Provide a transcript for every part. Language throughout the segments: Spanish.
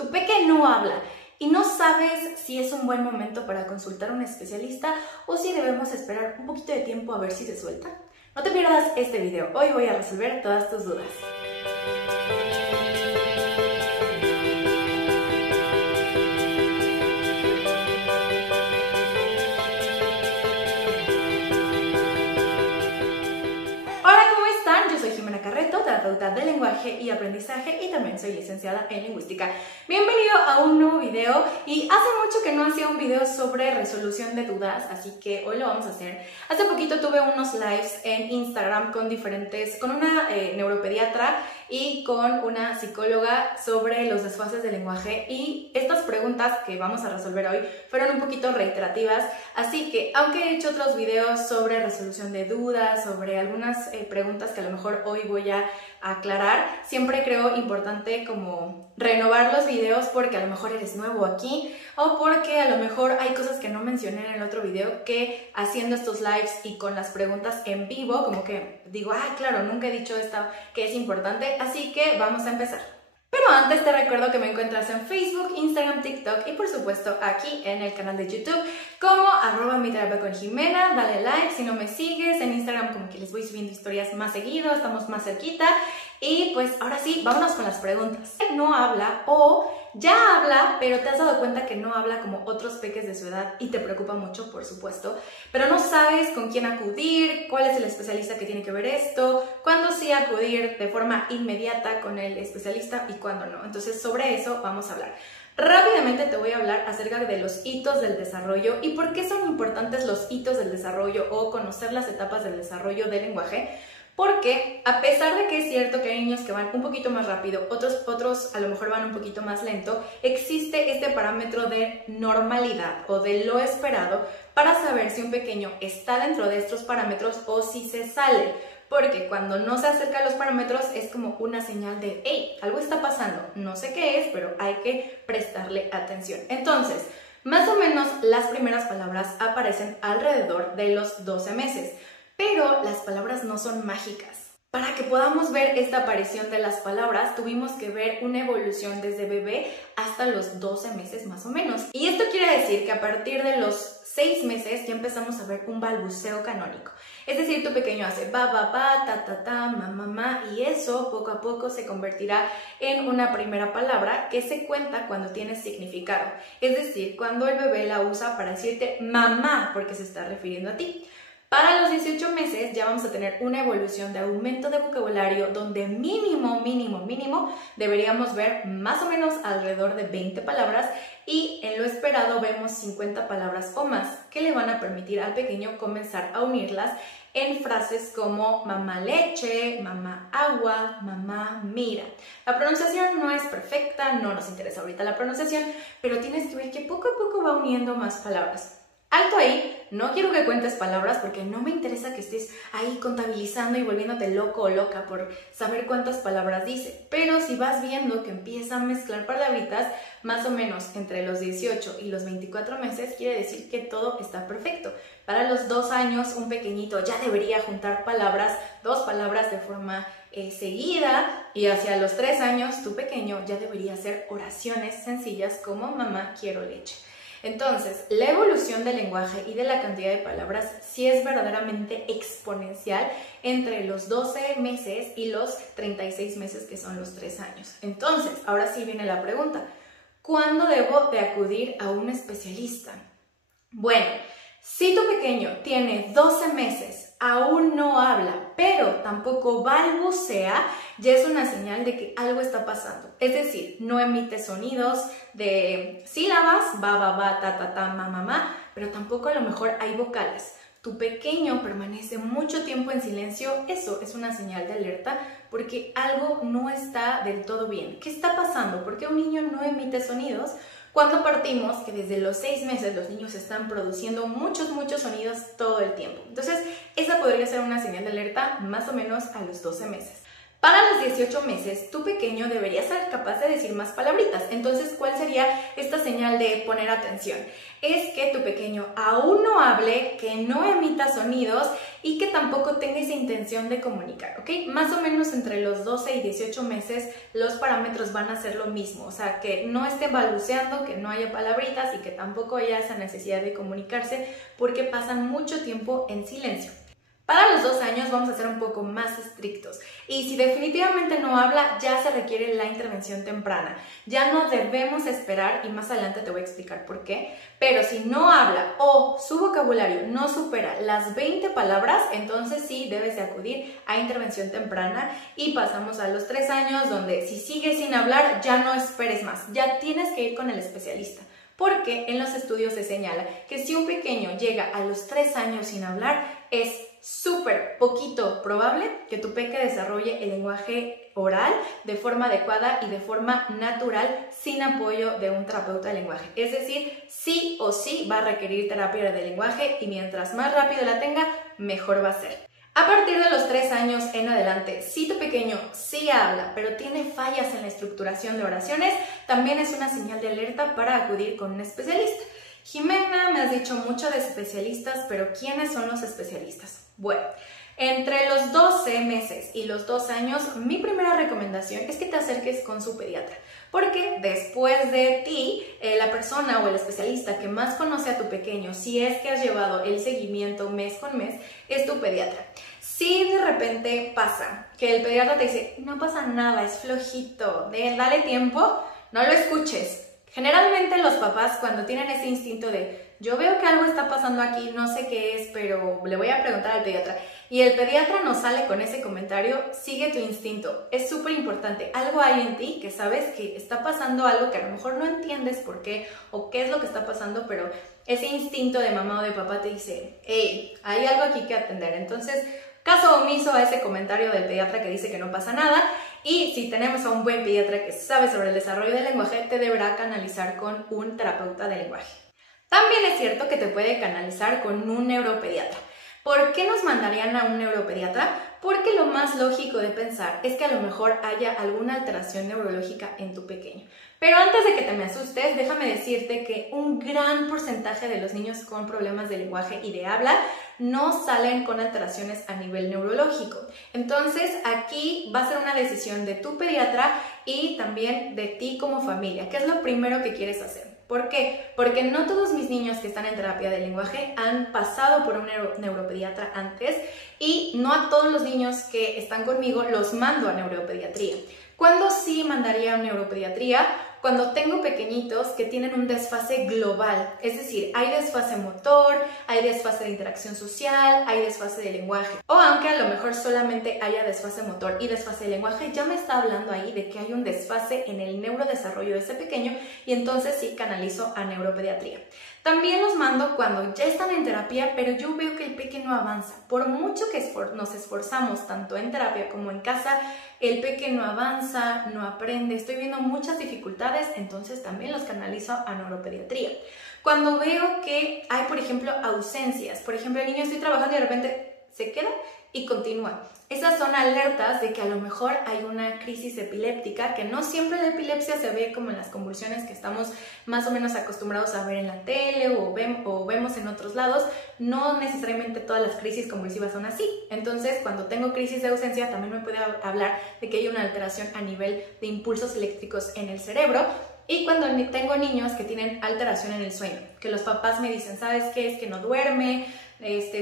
Tu peque no habla y no sabes si es un buen momento para consultar a un especialista o si debemos esperar un poquito de tiempo a ver si se suelta. No te pierdas este video, hoy voy a resolver todas tus dudas. Terapeuta de lenguaje y aprendizaje y también soy licenciada en lingüística. Bienvenido a un nuevo video y hace mucho que no hacía un video sobre resolución de dudas, así que hoy lo vamos a hacer. Hace poquito tuve unos lives en Instagram con una neuropediatra y con una psicóloga sobre los desfases del lenguaje y estas preguntas que vamos a resolver hoy fueron un poquito reiterativas, así que aunque he hecho otros videos sobre resolución de dudas, sobre algunas preguntas que a lo mejor hoy voy a aclarar, siempre creo importante como renovar los videos porque a lo mejor eres nuevo aquí o porque a lo mejor hay cosas que no mencioné en el otro video que haciendo estos lives y con las preguntas en vivo como que digo, claro, nunca he dicho esto que es importante, así que vamos a empezar. Pero antes te recuerdo que me encuentras en Facebook, Instagram, TikTok y por supuesto aquí en el canal de YouTube como @miterapia_con_Jimena. Dale like si no me sigues, en Instagram como que les voy subiendo historias más seguido, estamos más cerquita. Y pues ahora sí, vámonos con las preguntas. No habla o ya habla, pero te has dado cuenta que no habla como otros peques de su edad y te preocupa mucho, por supuesto, pero no sabes con quién acudir, cuál es el especialista que tiene que ver esto, cuándo sí acudir de forma inmediata con el especialista y cuándo no. Entonces sobre eso vamos a hablar. Rápidamente te voy a hablar acerca de los hitos del desarrollo y por qué son importantes los hitos del desarrollo o conocer las etapas del desarrollo del lenguaje. Porque a pesar de que es cierto que hay niños que van un poquito más rápido, otros a lo mejor van un poquito más lento, existe este parámetro de normalidad o de lo esperado para saber si un pequeño está dentro de estos parámetros o si se sale. Porque cuando no se acerca a los parámetros es como una señal de hey, algo está pasando, no sé qué es, pero hay que prestarle atención. Entonces, más o menos las primeras palabras aparecen alrededor de los 12 meses. Pero las palabras no son mágicas. Para que podamos ver esta aparición de las palabras, tuvimos que ver una evolución desde bebé hasta los 12 meses más o menos. Y esto quiere decir que a partir de los 6 meses ya empezamos a ver un balbuceo canónico. Es decir, tu pequeño hace ba, ba, ba, ta, ta, ta, ma, ma, ma, y eso poco a poco se convertirá en una primera palabra que se cuenta cuando tiene significado. Es decir, cuando el bebé la usa para decirte mamá porque se está refiriendo a ti. Para los 18 meses ya vamos a tener una evolución de aumento de vocabulario donde mínimo deberíamos ver más o menos alrededor de 20 palabras y en lo esperado vemos 50 palabras o más que le van a permitir al pequeño comenzar a unirlas en frases como mamá leche, mamá agua, mamá mira. La pronunciación no es perfecta, no nos interesa ahorita la pronunciación, pero tienes que ver que poco a poco va uniendo más palabras. Alto ahí, no quiero que cuentes palabras porque no me interesa que estés ahí contabilizando y volviéndote loco o loca por saber cuántas palabras dice. Pero si vas viendo que empieza a mezclar palabritas, más o menos entre los 18 y los 24 meses, quiere decir que todo está perfecto. Para los 2 años, un pequeñito ya debería juntar dos palabras de forma seguida, y hacia los 3 años, tu pequeño ya debería hacer oraciones sencillas como mamá quiero leche. Entonces, la evolución del lenguaje y de la cantidad de palabras sí es verdaderamente exponencial entre los 12 meses y los 36 meses que son los 3 años. Entonces, ahora sí viene la pregunta, ¿cuándo debo de acudir a un especialista? Bueno, si tu pequeño tiene 12 meses, aún no habla, pero tampoco balbucea, ya es una señal de que algo está pasando. Es decir, no emite sonidos de sílabas, ba, ba, ba, ta, ta, ta, ma, ma, ma, pero tampoco a lo mejor hay vocales. Tu pequeño permanece mucho tiempo en silencio, eso es una señal de alerta porque algo no está del todo bien. ¿Qué está pasando? ¿Por qué un niño no emite sonidos? Cuando partimos que desde los 6 meses los niños están produciendo muchos sonidos todo el tiempo. Entonces, esa podría ser una señal de alerta más o menos a los 12 meses. Para los 18 meses, tu pequeño debería ser capaz de decir más palabritas. Entonces, ¿cuál sería esta señal de poner atención? Es que tu pequeño aún no hable, que no emita sonidos y que tampoco tenga esa intención de comunicar, ¿ok? Más o menos entre los 12 y 18 meses los parámetros van a ser lo mismo, o sea, que no esté balbuceando, que no haya palabritas y que tampoco haya esa necesidad de comunicarse porque pasan mucho tiempo en silencio. Para los 2 años vamos a ser un poco más estrictos y si definitivamente no habla, ya se requiere la intervención temprana. Ya no debemos esperar y más adelante te voy a explicar por qué, pero si no habla o su vocabulario no supera las 20 palabras, entonces sí debes de acudir a intervención temprana y pasamos a los 3 años donde si sigue sin hablar, ya no esperes más, ya tienes que ir con el especialista. Porque en los estudios se señala que si un pequeño llega a los 3 años sin hablar, es súper poquito probable que tu peque desarrolle el lenguaje oral de forma adecuada y de forma natural sin apoyo de un terapeuta de lenguaje. Es decir, sí o sí va a requerir terapia de lenguaje y mientras más rápido la tenga, mejor va a ser. A partir de los 3 años en adelante, si tu pequeño sí habla, pero tiene fallas en la estructuración de oraciones, también es una señal de alerta para acudir con un especialista. Jimena, me has dicho mucho de especialistas, pero ¿quiénes son los especialistas? Bueno, entre los 12 meses y los 2 años, mi primera recomendación es que te acerques con su pediatra. Porque después de ti, la persona o el especialista que más conoce a tu pequeño, si es que has llevado el seguimiento mes con mes, es tu pediatra. Si de repente pasa que el pediatra te dice, no pasa nada, es flojito, dale tiempo, no lo escuches. Generalmente los papás cuando tienen ese instinto de yo veo que algo está pasando aquí, no sé qué es, pero le voy a preguntar al pediatra y el pediatra no sale con ese comentario, sigue tu instinto. Es súper importante, algo hay en ti que sabes que está pasando algo que a lo mejor no entiendes por qué o qué es lo que está pasando, pero ese instinto de mamá o de papá te dice, hey, hay algo aquí que atender. Entonces, caso omiso a ese comentario del pediatra que dice que no pasa nada. Y si tenemos a un buen pediatra que sabe sobre el desarrollo del lenguaje, te deberá canalizar con un terapeuta de lenguaje. También es cierto que te puede canalizar con un neuropediatra. ¿Por qué nos mandarían a un neuropediatra? Porque lo más lógico de pensar es que a lo mejor haya alguna alteración neurológica en tu pequeño. Pero antes de que te me asustes, déjame decirte que un gran porcentaje de los niños con problemas de lenguaje y de habla no salen con alteraciones a nivel neurológico. Entonces, aquí va a ser una decisión de tu pediatra y también de ti como familia. ¿Qué es lo primero que quieres hacer? ¿Por qué? Porque no todos mis niños que están en terapia de lenguaje han pasado por un neuropediatra antes y no a todos los niños que están conmigo los mando a neuropediatría. ¿Cuándo sí mandaría a neuropediatría? Cuando tengo pequeñitos que tienen un desfase global, es decir, hay desfase motor, hay desfase de interacción social, hay desfase de lenguaje. O aunque a lo mejor solamente haya desfase motor y desfase de lenguaje, ya me está hablando ahí de que hay un desfase en el neurodesarrollo de ese pequeño y entonces sí canalizo a neuropediatría. También los mando cuando ya están en terapia, pero yo veo que el peque no avanza. Por mucho que nos esforzamos tanto en terapia como en casa, el peque no avanza, no aprende, estoy viendo muchas dificultades, entonces también los canalizo a neuropediatría. Cuando veo que hay, por ejemplo, ausencias, por ejemplo, el niño estoy trabajando y de repente se queda y continúa. Esas son alertas de que a lo mejor hay una crisis epiléptica, que no siempre la epilepsia se ve como en las convulsiones que estamos más o menos acostumbrados a ver en la tele o vemos en otros lados. No necesariamente todas las crisis convulsivas son así. Entonces, cuando tengo crisis de ausencia, también me puede hablar de que hay una alteración a nivel de impulsos eléctricos en el cerebro. Y cuando tengo niños que tienen alteración en el sueño, que los papás me dicen, ¿sabes qué? Es que no duerme,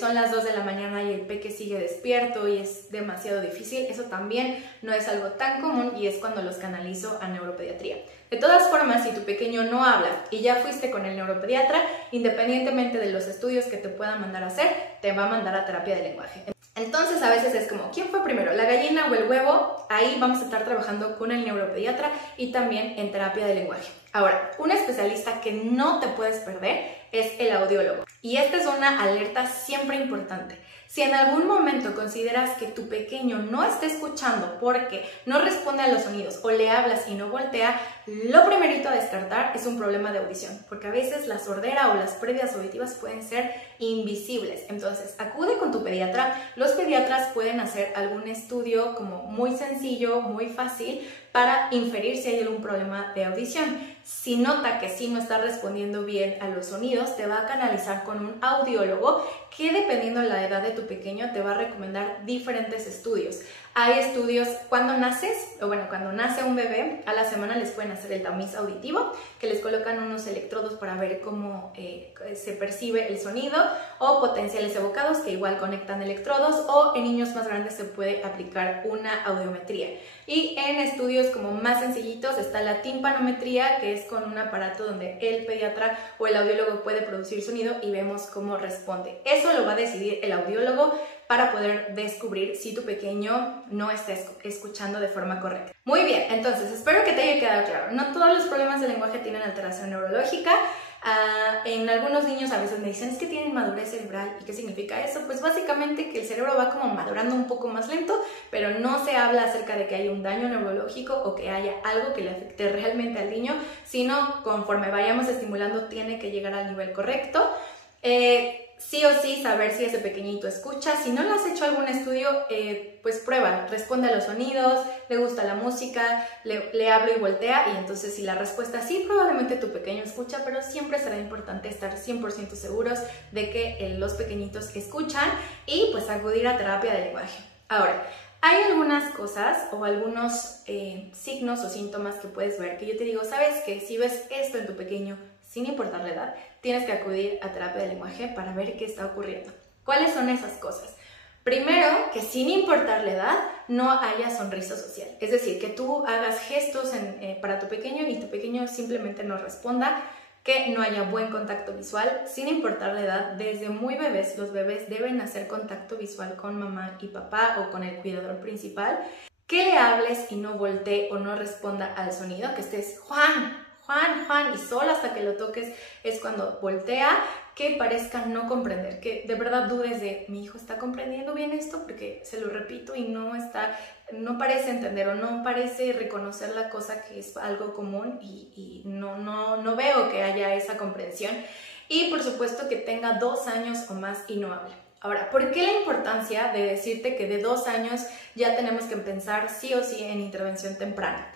son las 2 de la mañana y el peque sigue despierto y es demasiado difícil. Eso también no es algo tan común y es cuando los canalizo a neuropediatría. De todas formas, si tu pequeño no habla y ya fuiste con el neuropediatra, independientemente de los estudios que te pueda mandar a hacer, te va a mandar a terapia de lenguaje. Entonces a veces es como, ¿quién fue primero, la gallina o el huevo? Ahí vamos a estar trabajando con el neuropediatra y también en terapia de lenguaje. Ahora, un especialista que no te puedes perder es el audiólogo. Y esta es una alerta siempre importante. Si en algún momento consideras que tu pequeño no está escuchando porque no responde a los sonidos o le hablas y no voltea, lo primerito a descartar es un problema de audición, porque a veces la sordera o las pérdidas auditivas pueden ser invisibles. Entonces, acude con tu pediatra. Los pediatras pueden hacer algún estudio como muy sencillo, muy fácil, para inferir si hay algún problema de audición. Si nota que sí no está respondiendo bien a los sonidos, te va a canalizar con un audiólogo que, dependiendo de la edad de tu pequeño, te va a recomendar diferentes estudios. Hay estudios cuando nace un bebé, a la semana les pueden hacer el tamiz auditivo, que les colocan unos electrodos para ver cómo se percibe el sonido, o potenciales evocados, que igual conectan electrodos, o en niños más grandes se puede aplicar una audiometría. Y en estudios como más sencillitos está la timpanometría, que es con un aparato donde el pediatra o el audiólogo puede producir sonido y vemos cómo responde. Eso lo va a decidir el audiólogo para poder descubrir si tu pequeño no está escuchando de forma correcta. Muy bien, entonces espero que te haya quedado claro. No todos los problemas de lenguaje tienen alteración neurológica. En algunos niños a veces me dicen, es que tienen madurez cerebral. ¿Y qué significa eso? Pues básicamente que el cerebro va como madurando un poco más lento, pero no se habla acerca de que haya un daño neurológico o que haya algo que le afecte realmente al niño, sino conforme vayamos estimulando tiene que llegar al nivel correcto. Sí o sí saber si ese pequeñito escucha. Si no le has hecho algún estudio, pues prueba, responde a los sonidos, le gusta la música, le hablo y voltea, y entonces si la respuesta es sí, probablemente tu pequeño escucha, pero siempre será importante estar 100% seguros de que los pequeñitos escuchan y pues acudir a terapia de lenguaje. Ahora, hay algunas cosas o algunos signos o síntomas que puedes ver que yo te digo, ¿sabes qué? Si ves esto en tu pequeño, sin importar la edad, tienes que acudir a terapia de lenguaje para ver qué está ocurriendo. ¿Cuáles son esas cosas? Primero, que sin importar la edad, no haya sonrisa social. Es decir, que tú hagas gestos para tu pequeño y tu pequeño simplemente no responda, que no haya buen contacto visual, sin importar la edad. Desde muy bebés, los bebés deben hacer contacto visual con mamá y papá o con el cuidador principal. Que le hables y no voltee o no responda al sonido, que estés Juan, y solo hasta que lo toques es cuando voltea, que parezca no comprender, que de verdad dudes de mi hijo está comprendiendo bien esto, porque se lo repito y no parece entender o no parece reconocer la cosa que es algo común y no veo que haya esa comprensión. Y por supuesto que tenga 2 años o más y no hable. Ahora, ¿por qué la importancia de decirte que de 2 años ya tenemos que pensar sí o sí en intervención temprana?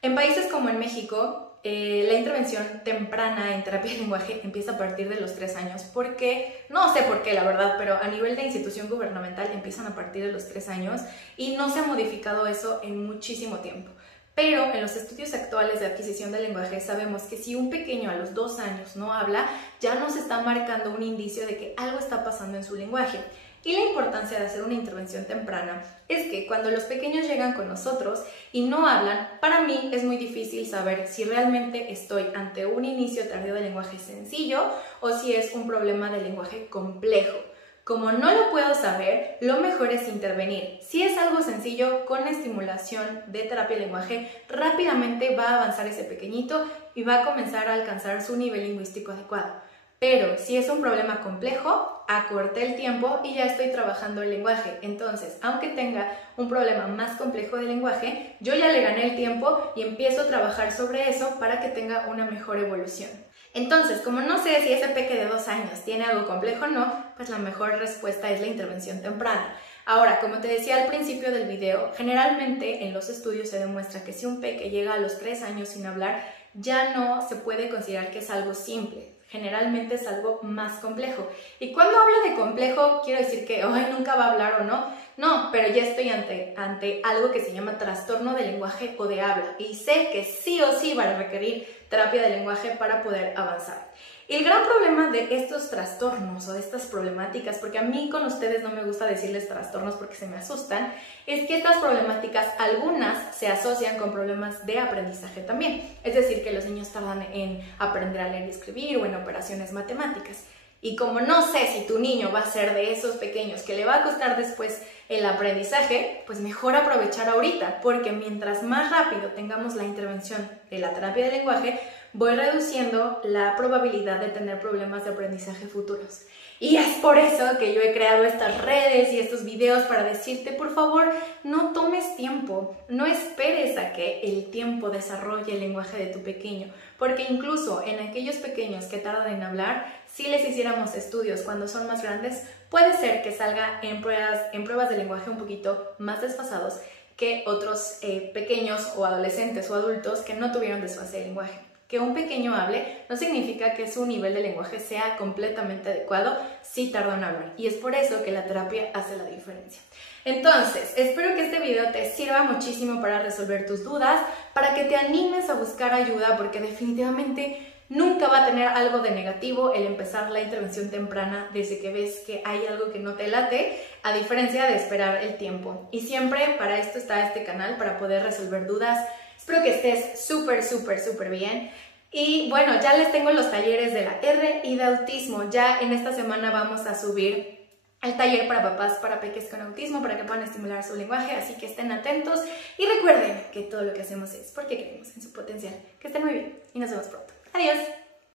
En países como en México, la intervención temprana en terapia de lenguaje empieza a partir de los 3 años, porque, no sé por qué la verdad, pero a nivel de institución gubernamental empiezan a partir de los 3 años y no se ha modificado eso en muchísimo tiempo. Pero en los estudios actuales de adquisición del lenguaje sabemos que si un pequeño a los 2 años no habla, ya nos está marcando un indicio de que algo está pasando en su lenguaje. Y la importancia de hacer una intervención temprana es que cuando los pequeños llegan con nosotros y no hablan, para mí es muy difícil saber si realmente estoy ante un inicio tardío de lenguaje sencillo o si es un problema de lenguaje complejo. Como no lo puedo saber, lo mejor es intervenir. Si es algo sencillo, con la estimulación de terapia de lenguaje, rápidamente va a avanzar ese pequeñito y va a comenzar a alcanzar su nivel lingüístico adecuado. Pero si es un problema complejo, acorté el tiempo y ya estoy trabajando el lenguaje. Entonces, aunque tenga un problema más complejo de lenguaje, yo ya le gané el tiempo y empiezo a trabajar sobre eso para que tenga una mejor evolución. Entonces, como no sé si ese peque de 2 años tiene algo complejo o no, pues la mejor respuesta es la intervención temprana. Ahora, como te decía al principio del video, generalmente en los estudios se demuestra que si un peque llega a los 3 años sin hablar, ya no se puede considerar que es algo simple. Generalmente es algo más complejo. Y cuando hablo de complejo, quiero decir que hoy nunca va a hablar o no. No, pero ya estoy ante algo que se llama trastorno de lenguaje o de habla. Y sé que sí o sí va a requerir terapia de lenguaje para poder avanzar. Y el gran problema de estos trastornos o de estas problemáticas, porque a mí con ustedes no me gusta decirles trastornos porque se me asustan, es que estas problemáticas, algunas se asocian con problemas de aprendizaje también. Es decir, que los niños tardan en aprender a leer y escribir o en operaciones matemáticas. Y como no sé si tu niño va a ser de esos pequeños que le va a costar después el aprendizaje, pues mejor aprovechar ahorita, porque mientras más rápido tengamos la intervención de la terapia del lenguaje, voy reduciendo la probabilidad de tener problemas de aprendizaje futuros. Y es por eso que yo he creado estas redes y estos videos para decirte, por favor, no tomes tiempo, no esperes a que el tiempo desarrolle el lenguaje de tu pequeño, porque incluso en aquellos pequeños que tardan en hablar, si les hiciéramos estudios cuando son más grandes, puede ser que salga en pruebas de lenguaje un poquito más desfasados que otros pequeños o adolescentes o adultos que no tuvieron desfase de lenguaje. Que un pequeño hable no significa que su nivel de lenguaje sea completamente adecuado si tarda en hablar. Y es por eso que la terapia hace la diferencia. Entonces, espero que este video te sirva muchísimo para resolver tus dudas, para que te animes a buscar ayuda, porque definitivamente nunca va a tener algo de negativo el empezar la intervención temprana desde que ves que hay algo que no te late, a diferencia de esperar el tiempo. Y siempre para esto está este canal, para poder resolver dudas. Espero que estés súper bien. Y bueno, ya les tengo los talleres de la R y de autismo. Ya en esta semana vamos a subir el taller para papás, para peques con autismo, para que puedan estimular su lenguaje, así que estén atentos. Y recuerden que todo lo que hacemos es porque creemos en su potencial. Que estén muy bien y nos vemos pronto. Adiós.